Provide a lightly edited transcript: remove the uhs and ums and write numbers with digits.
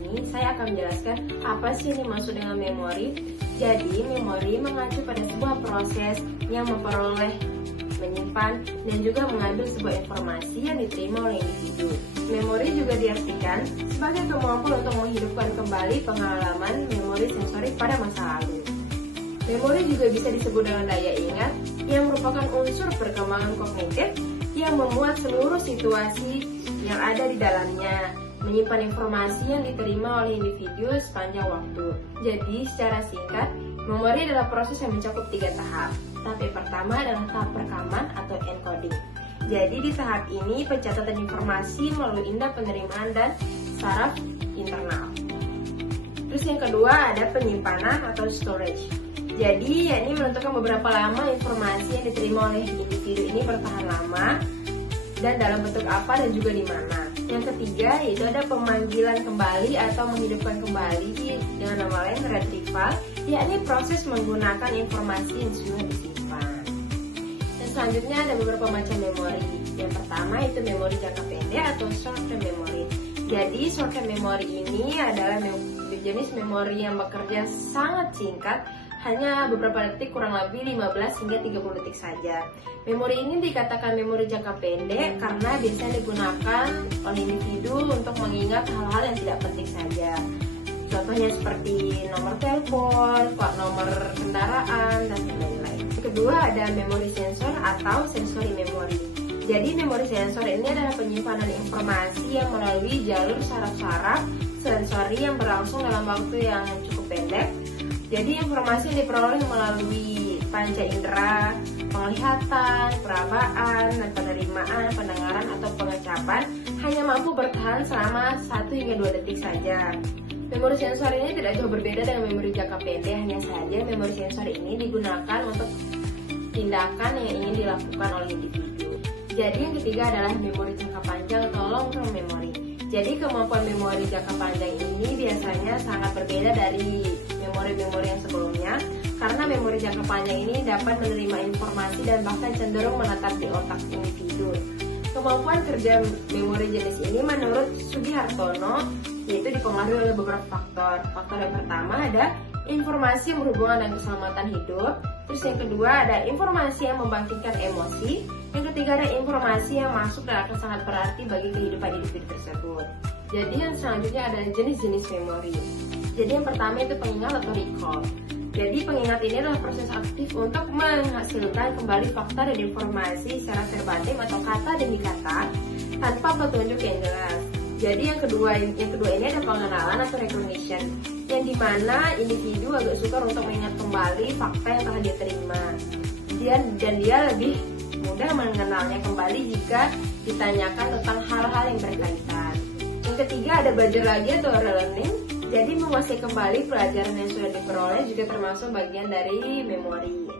ini saya akan menjelaskan apa sih ini maksud dengan memori. Jadi memori mengacu pada sebuah proses yang memperoleh, menyimpan, dan juga mengambil sebuah informasi yang diterima oleh individu. Memori juga diartikan sebagai kemampuan untuk menghidupkan kembali pengalaman memori sensorik pada masa lalu. Memori juga bisa disebut dengan daya ingat yang merupakan unsur perkembangan kognitif yang memuat seluruh situasi yang ada di dalamnya, menyimpan informasi yang diterima oleh individu sepanjang waktu. Jadi secara singkat, memori adalah proses yang mencakup 3 tahap. Tahap yang pertama adalah tahap perekaman atau encoding. Jadi di tahap ini pencatatan informasi melalui indera penerimaan dan saraf internal. Terus yang kedua ada penyimpanan atau storage. Jadi ini menentukan beberapa lama informasi yang diterima oleh individu ini bertahan lama dan dalam bentuk apa dan juga di mana. Yang ketiga yaitu ada pemanggilan kembali atau menghidupkan kembali dengan nama lain retrieval, yakni proses menggunakan informasi yang sudah disimpan. Dan selanjutnya ada beberapa macam memori. Yang pertama itu memori jangka pendek atau short term memory. Jadi short term memory ini adalah jenis memori yang bekerja sangat singkat, hanya beberapa detik, kurang lebih 15 hingga 30 detik saja. Memori ini dikatakan memori jangka pendek karena biasanya digunakan oleh individu untuk mengingat hal-hal yang tidak penting saja. Contohnya seperti nomor telepon, plat nomor kendaraan, dan lain-lain. Kedua ada memori sensor atau sensory memory. Jadi memori sensor ini adalah penyimpanan informasi yang melalui jalur saraf-saraf sensori yang berlangsung dalam waktu yang cukup pendek. Jadi informasi yang diperoleh melalui panca indera, penglihatan, perabaan, dan penerimaan, pendengaran atau pengecapan hanya mampu bertahan selama 1 hingga 2 detik saja. Memori sensor ini tidak jauh berbeda dengan memori jangka pendek, hanya saja memori sensor ini digunakan untuk tindakan yang ingin dilakukan oleh individu. Jadi yang ketiga adalah memori jangka panjang atau long term memory. Jadi kemampuan memori jangka panjang ini biasanya sangat berbeda dari memori-memori yang sebelumnya, karena memori jangka panjang ini dapat menerima informasi dan bahkan cenderung menetap di otak individu. Kemampuan kerja memori jenis ini menurut Sugihartono yaitu dipengaruhi oleh beberapa faktor. Faktor yang pertama ada informasi yang berhubungan dengan keselamatan hidup. Terus yang kedua ada informasi yang membangkitkan emosi. Yang ketiga ada informasi yang masuk dan akan sangat berarti bagi kehidupan individu tersebut. Jadi yang selanjutnya ada jenis-jenis memori. Jadi yang pertama itu pengingat atau recall. Jadi pengingat ini adalah proses aktif untuk menghasilkan kembali fakta dan informasi secara verbatim atau kata demi kata tanpa petunjuk yang jelas. Jadi yang kedua ini ada pengenalan atau recognition, yang dimana individu agak sukar untuk mengingat kembali fakta yang telah dia terima. Dan dia lebih mudah mengenalnya kembali jika ditanyakan tentang hal-hal yang berkaitan. Yang ketiga ada belajar lagi atau relearning. Jadi menguasai kembali pelajaran yang sudah diperoleh juga termasuk bagian dari memori.